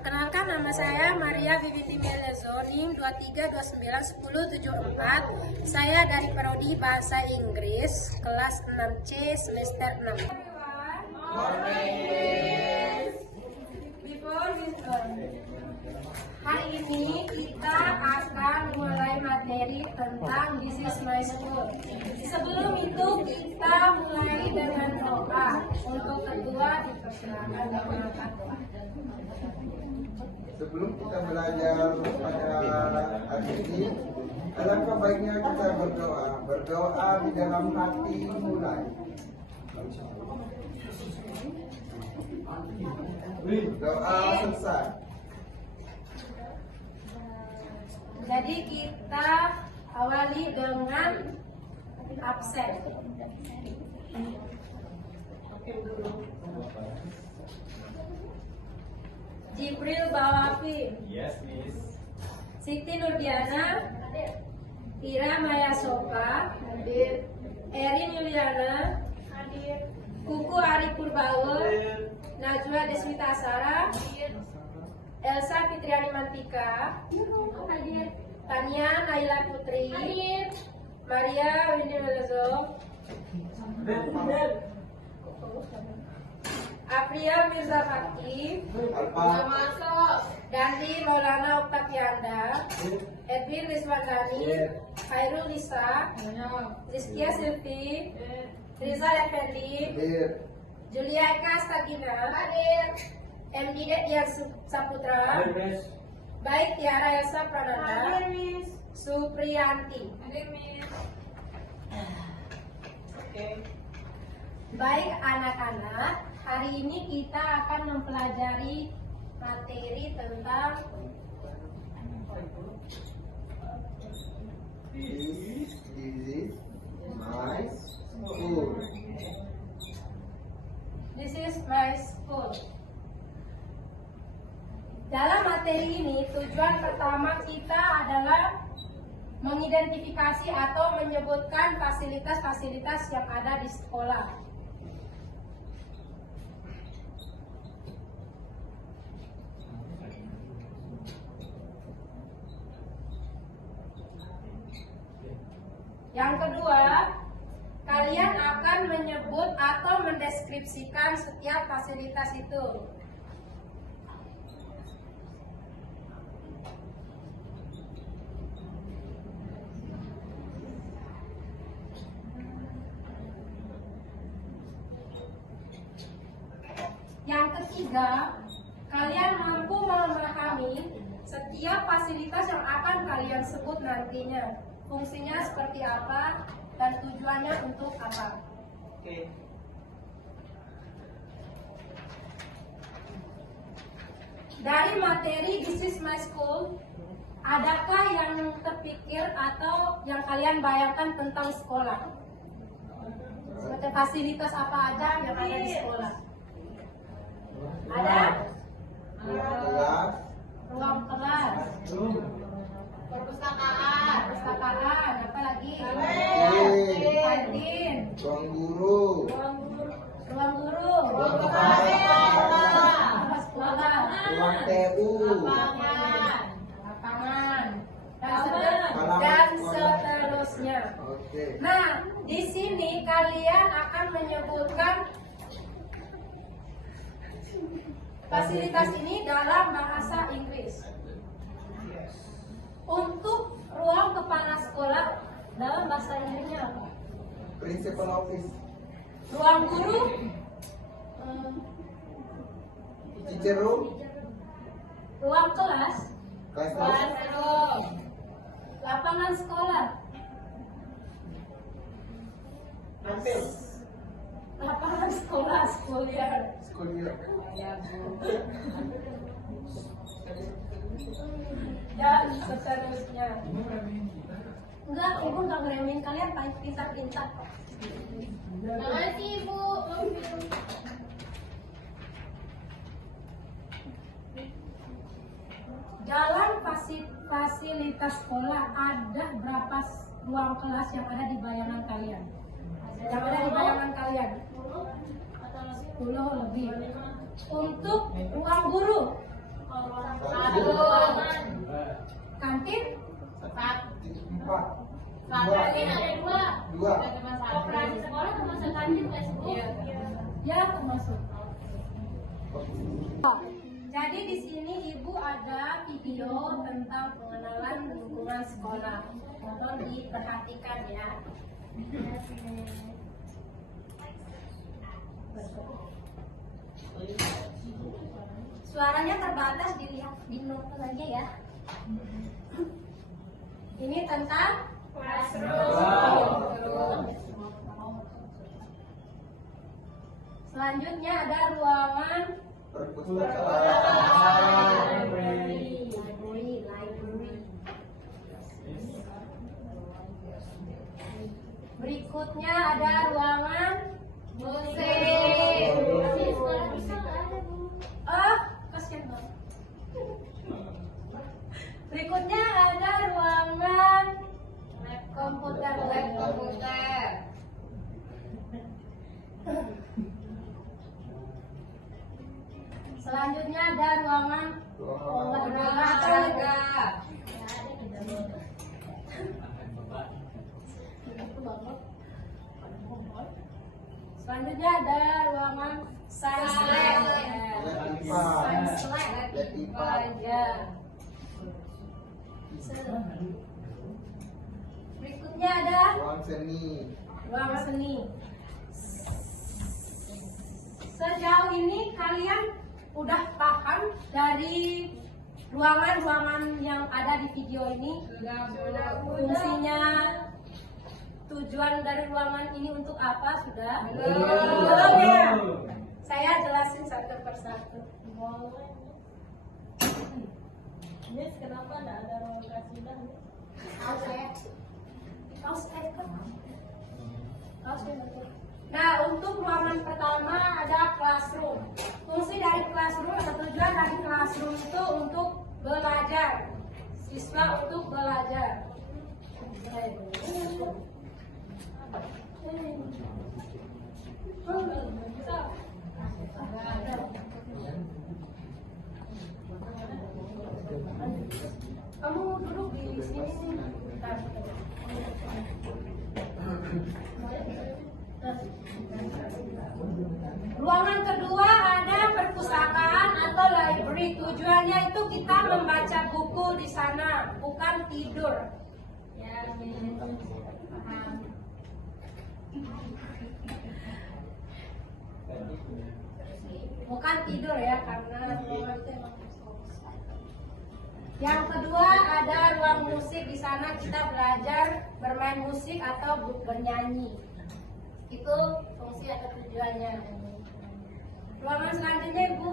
Perkenalkan, nama saya Maria Viviti Melezonim 23291074. Saya dari Prodi Bahasa Inggris kelas 6C semester 6. Hari ini kita akan mulai materi tentang This is my school. Sebelum itu kita mulai dengan doa. Untuk ketua dipersilakan mengangkat doa. Sebelum kita belajar pada hari ini, alangkah baiknya kita berdoa. Berdoa di dalam hati mulai. Doa selesai. Jadi kita awali dengan absen. Jibril Bawafi. Yes, Miss. Siti Nurdiana. Ira Maya Sopa. Erin Yuliana. Kuku Ari Purbawa. Najwa Deswita Asara. Elsa Fitriani Mantika. Tania Naila Putri. Maria Windy Melezo. Apria Mirza Fakih. Dandi Maulana Oktavianda. Edwin Rizwandani. Khairul Nisa. Rizkia Silvi. Rizal Effendi. Julia Eka Stagina. MD Dian Saputra. Baik Tiara Elsa Prananda. Supriyanti. Baik anak-anak, hari ini kita akan mempelajari materi tentang This is my school. This is my school. Dalam materi ini, tujuan pertama kita adalah mengidentifikasi atau menyebutkan fasilitas-fasilitas yang ada di sekolah. Yang kedua, kalian akan menyebut atau mendeskripsikan setiap fasilitas itu. Yang ketiga, kalian mampu memahami setiap fasilitas yang akan kalian sebut nantinya. Fungsinya seperti apa dan tujuannya untuk apa. Dari materi This is my school, adakah yang terpikir atau yang kalian bayangkan tentang sekolah? Seperti fasilitas apa aja yang ada di sekolah? Ada? Ruang kelas. Perpustakaan, apa lagi? Kantin. Ruang guru. Ruang guru. Ruang sekolah. Ruang TU. Lapangan. Dan seterusnya. Oke. Nah, di sini kalian akan menyebutkan fasilitas ini dalam bahasa Inggris. Untuk ruang kepala sekolah dalam bahasa Inggrisnya apa? Principal office. Ruang guru, Teacher room. ruang kelas, Classroom. lapangan sekolah, lapangan sekolah, schoolyard. School year. Dan seterusnya. Enggak, ibu enggak ngeremehin kalian, pintar-pintar kok. Makasih ibu. Dalam fasilitas sekolah ada berapa ruang kelas yang ada di bayangan kalian? Yang ada di bayangan kalian? 10 lebih. Untuk ruang guru, Jadi di sini Ibu ada video tentang pengenalan lingkungan sekolah. Tolong diperhatikan ya. Suaranya terbatas, dilihat di note aja ya. Ini tentang classroom. Selanjutnya ada ruangan perpustakaan. library. Berikutnya ada ruangan musik. Oh, kasihan banget. Berikutnya ada ruangan lab komputer. Selanjutnya ada ruangan olahraga. Selanjutnya ada ruangan science lab. Science lab ya. Berikutnya ada Ruang seni. ruang seni. Sejauh ini kalian udah paham dari ruangan-ruangan yang ada di video ini? Fungsinya, tujuan dari ruangan ini untuk apa? Sudah? Belum ya? Saya jelasin satu persatu. Miss, kenapa nggak ada ruang kasidah? Nah, untuk ruangan pertama ada classroom. Fungsi dari classroom atau tujuan dari classroom itu untuk belajar. Siswa untuk belajar. Kamu duduk di sini. Ruangan kedua ada perpustakaan atau library. Tujuannya itu kita membaca buku di sana, bukan tidur. Ya, paham. Bukan tidur ya, karena ruangan itu emang. Yang kedua ada ruang musik. Di sana kita belajar bermain musik atau bernyanyi. Itu fungsi atau tujuannya. Ruangan selanjutnya Ibu.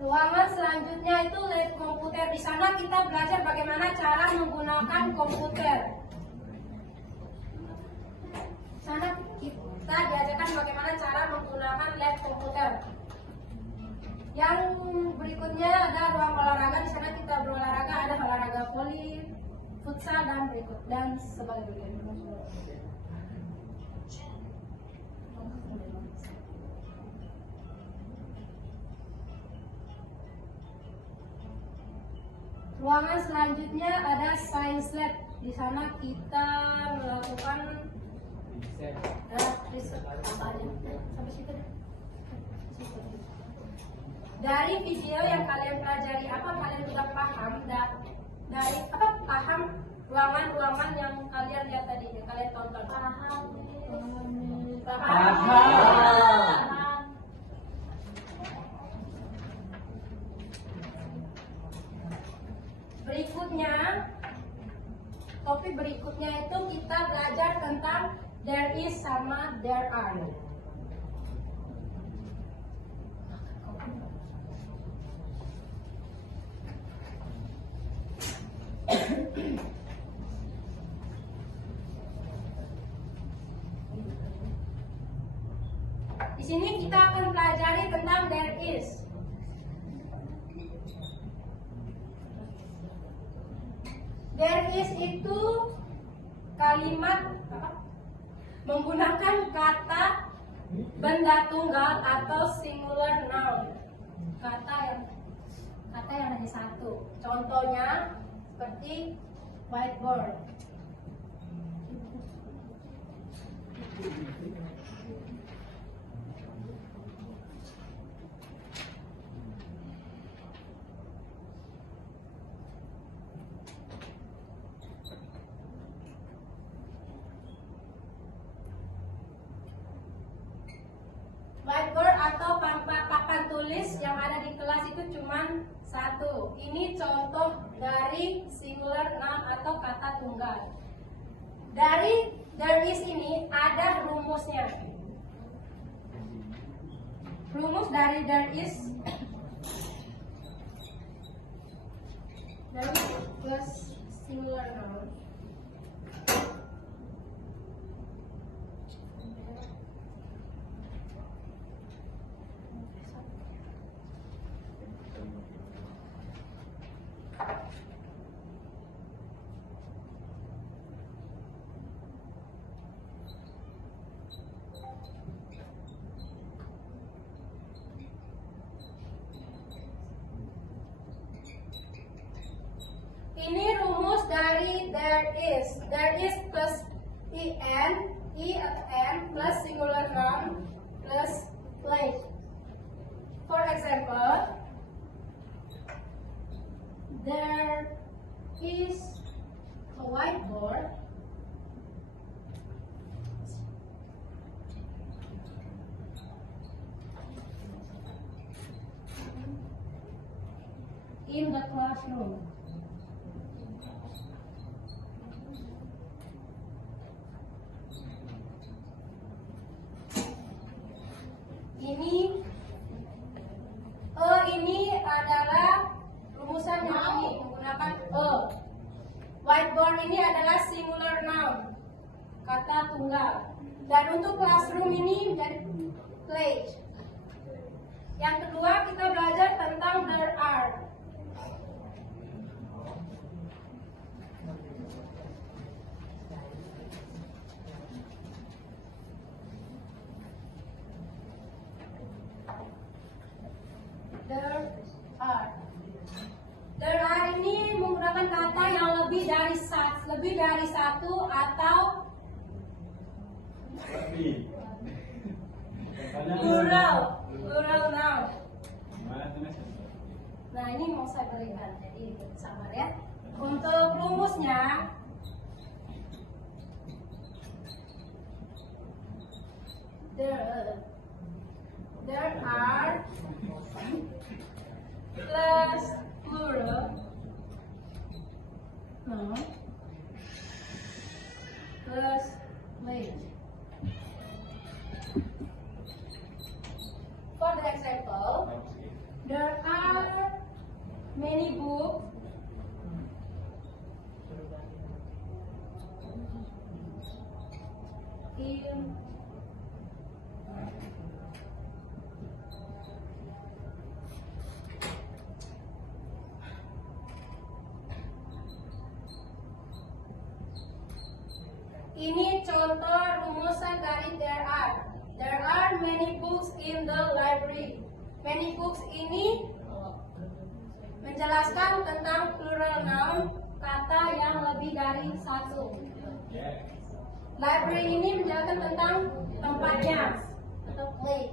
Ruangan selanjutnya itu lab komputer. Di sana kita belajar bagaimana cara menggunakan komputer. Di sana kita diajarkan bagaimana cara menggunakan lab komputer. Yang berikutnya ada ruang olahraga. Di sana kita berolahraga, ada olahraga voli, futsal dan sebagainya. Ruangan selanjutnya ada science lab. Di sana kita melakukan riset apa aja. Sampai situ deh. Dari video yang kalian pelajari, apa kalian sudah paham? Dari apa paham ruangan-ruangan yang kalian lihat tadi, yang kalian tonton? Paham. Berikutnya, topik berikutnya itu kita belajar tentang there is sama there are. Di sini kita akan pelajari tentang there is. There is itu kalimat menggunakan kata benda tunggal atau singular noun. Kata yang hanya satu. Contohnya seperti whiteboard. tulis yang ada di kelas itu cuma satu. Ini contoh dari singular noun atau kata tunggal. Dari there is ini ada rumusnya. Rumus dari there is plus singular noun. Ini rumus dari there is. There is plus en, e atau n plus singular noun plus place. For example, there is a whiteboard. In the classroom. Ini adalah rumusan yang ini menggunakan whiteboard ini adalah singular noun, kata tunggal. Dan untuk classroom ini menjadi place. Yang kedua kita belajar tentang there are. There are ini menggunakan kata yang lebih dari satu atau plural noun. Nah ini mau saya berikan, jadi sabar ya. Untuk rumusnya there are plus plural noun plus place. For the example, there are many books in Ini contoh rumusan dari there are. There are many books in the library. Many books ini menjelaskan tentang plural noun, kata yang lebih dari satu. Library ini menjelaskan tentang tempatnya atau place.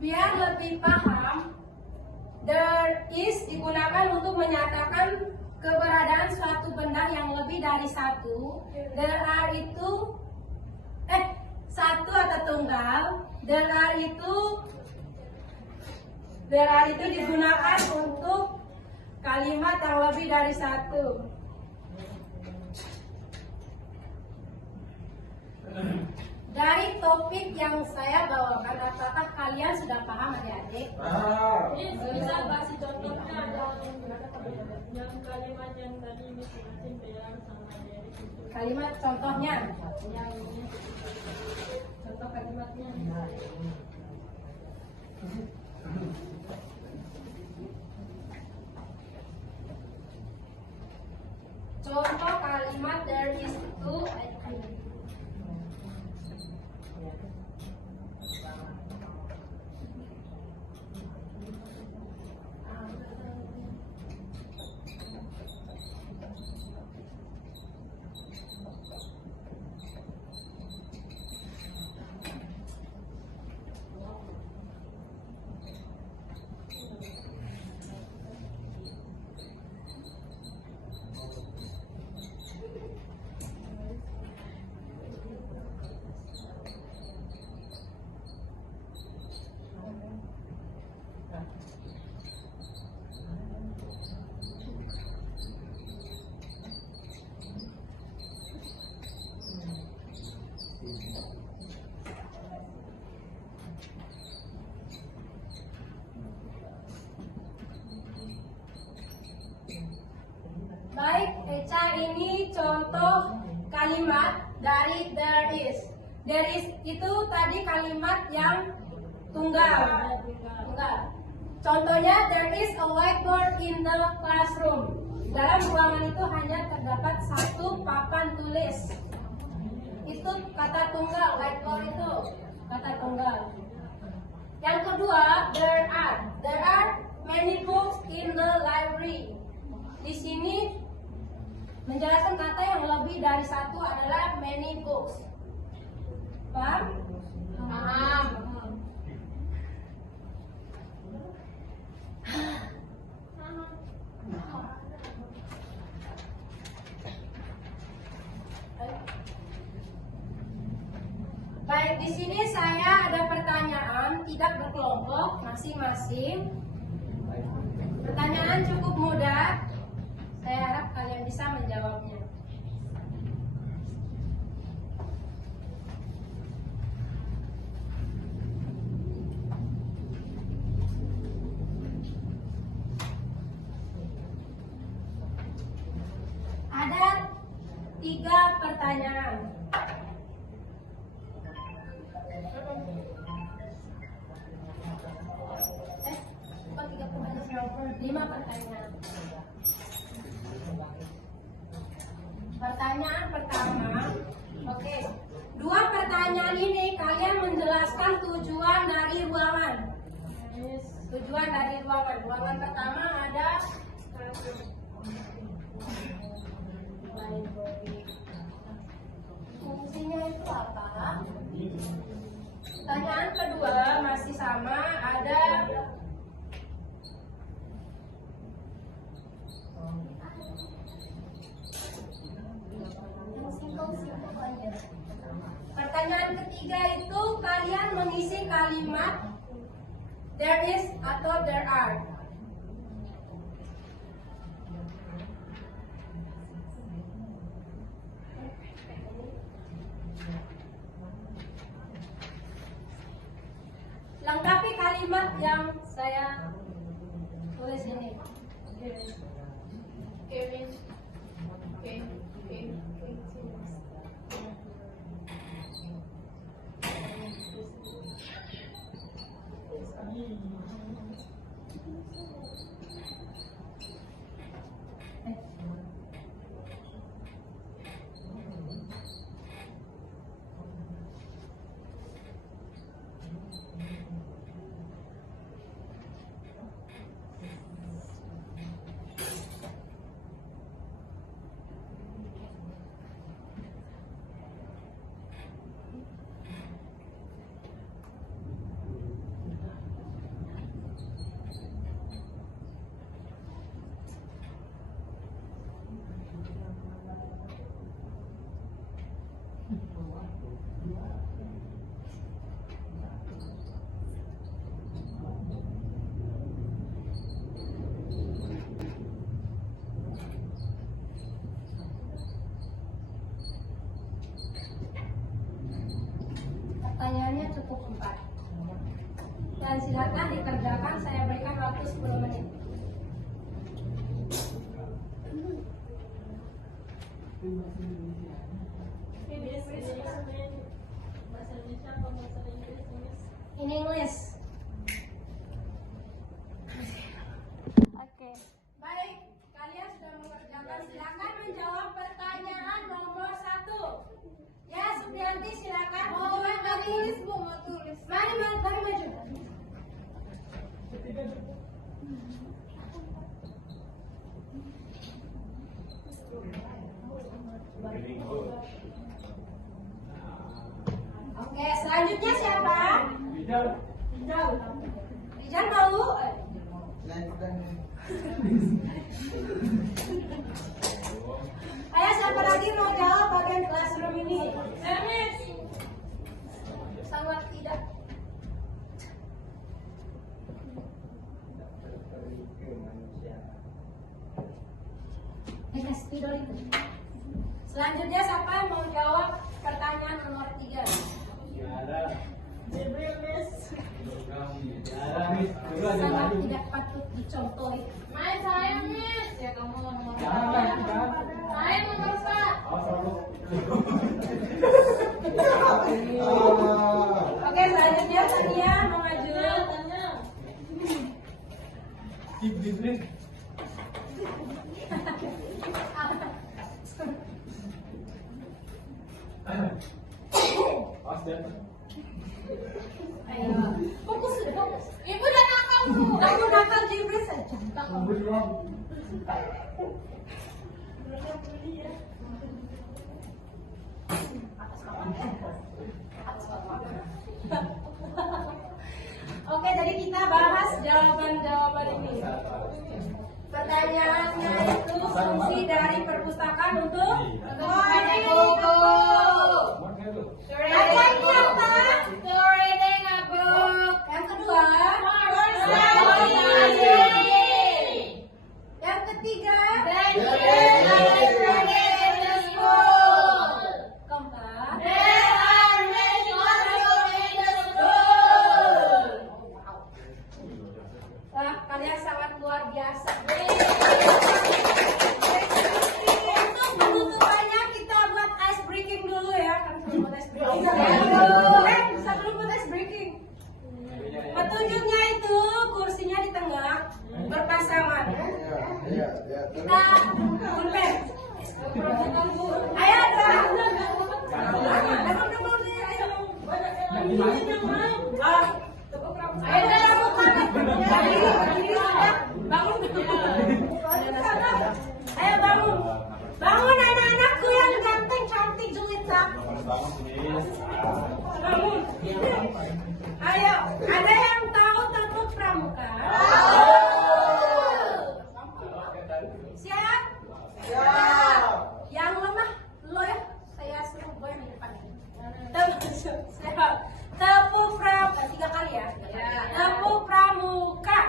Biar lebih paham, there is digunakan untuk menyatakan keberadaan suatu benda yang lebih dari satu. There are itu satu atau tunggal. There are itu digunakan untuk kalimat yang lebih dari satu. Dari topik yang saya bawakan, apakah kalian sudah paham adik-adik? Bisa kasih contohnya yang kalimat yang tadi masing-masing Bella sama Derek itu. Kalimat contohnya, yang ini. Contoh kalimatnya. Contoh kalimat there is itu. Baik, Eca, ini contoh kalimat dari there is. There is itu tadi kalimat yang tunggal. Contohnya, there is a whiteboard in the classroom. Dalam ruangan itu hanya terdapat satu papan tulis. Itu kata tunggal, whiteboard itu kata tunggal. Yang kedua, there are many books in the library. Di sini menjelaskan kata yang lebih dari satu adalah many books. Paham? Paham. Baik, di sini saya ada pertanyaan tidak berkelompok masing-masing. Pertanyaan cukup mudah. Saya harap kalian bisa menjawabnya. Ada 3 pertanyaan. Lima pertanyaan. Pertanyaan pertama, oke. 2 pertanyaan ini kalian menjelaskan tujuan dari ruangan. Tujuan dari ruangan. Ruangan pertama ada fungsinya itu apa? Pertanyaan kedua masih sama, ada pertanyaan ketiga itu kalian mengisi kalimat there is atau there are. Lengkapi kalimat yang saya tulis ini. Pertanyaannya cukup 4. Dan silakan dikerjakan, saya berikan waktu 10 menit. In English. Oke. Baik, kalian sudah mengerjakan. Silakan menjawab pertanyaan nomor 1. Ya, Supriyanti silakan. Mau tulis, Bu, mau tulis. Mari maju. Oke, selanjutnya siapa? Rijal mau? Ayo, siapa lagi mau jawab bagian classroom ini? Sangat tidak. Selanjutnya siapa yang mau jawab pertanyaan nomor 3? Sangat tidak patuh. patut dicontohi. Main saya, Miss. Ya kamu nomor Jangan, berapa? jangan. Saya nomor 4. Oke, selanjutnya Tania mau maju. Tanya. Ayo, fokus sudah fokus. Ibu dan nakal bu. Kamu nakal juga saja. Oke, jadi kita bahas jawaban-jawaban ini. Pertanyaannya itu fungsi dari perpustakaan untuk Buku. Ayatnya apa? To reading a book. Yang kedua, Study. yang ketiga, Then read in the school. keempat. There are many classrooms in the school. Wah, kalian sangat luar biasa. Untuk penutupannya kita buat ice breaking dulu ya. Kan sebelum buat ice breaking. Sebelum buat ice breaking. Petunjuknya itu kursinya di tengah berpasangan. Kita unpad. Ayo ada. Ayo Ayo bangun. Bangun anak-anakku yang ganteng, cantik, jelita. Bangun. Ayo, ada yang tahu Tetuk Pramuka? Siap? Yang lemah, lo ya. Saya suruh gue di depan. Siap. Tepuk Pramuka, 3 kali ya. Tepuk Pramuka.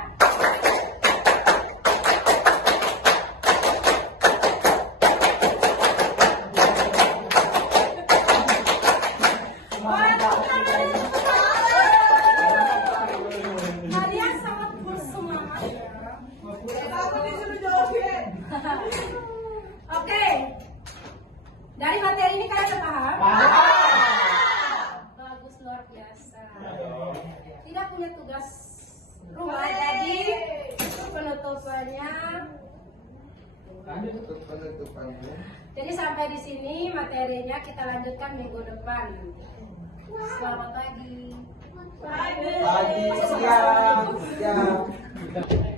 Kalian sangat bersemangat ya. Oke. Dari materi ini kalian udah paham? Bagus, luar biasa. Tidak punya tugas rumah, jadi penutupannya. Jadi sampai di sini materinya kita lanjutkan minggu depan. Selamat pagi. Pagi, siang, siang.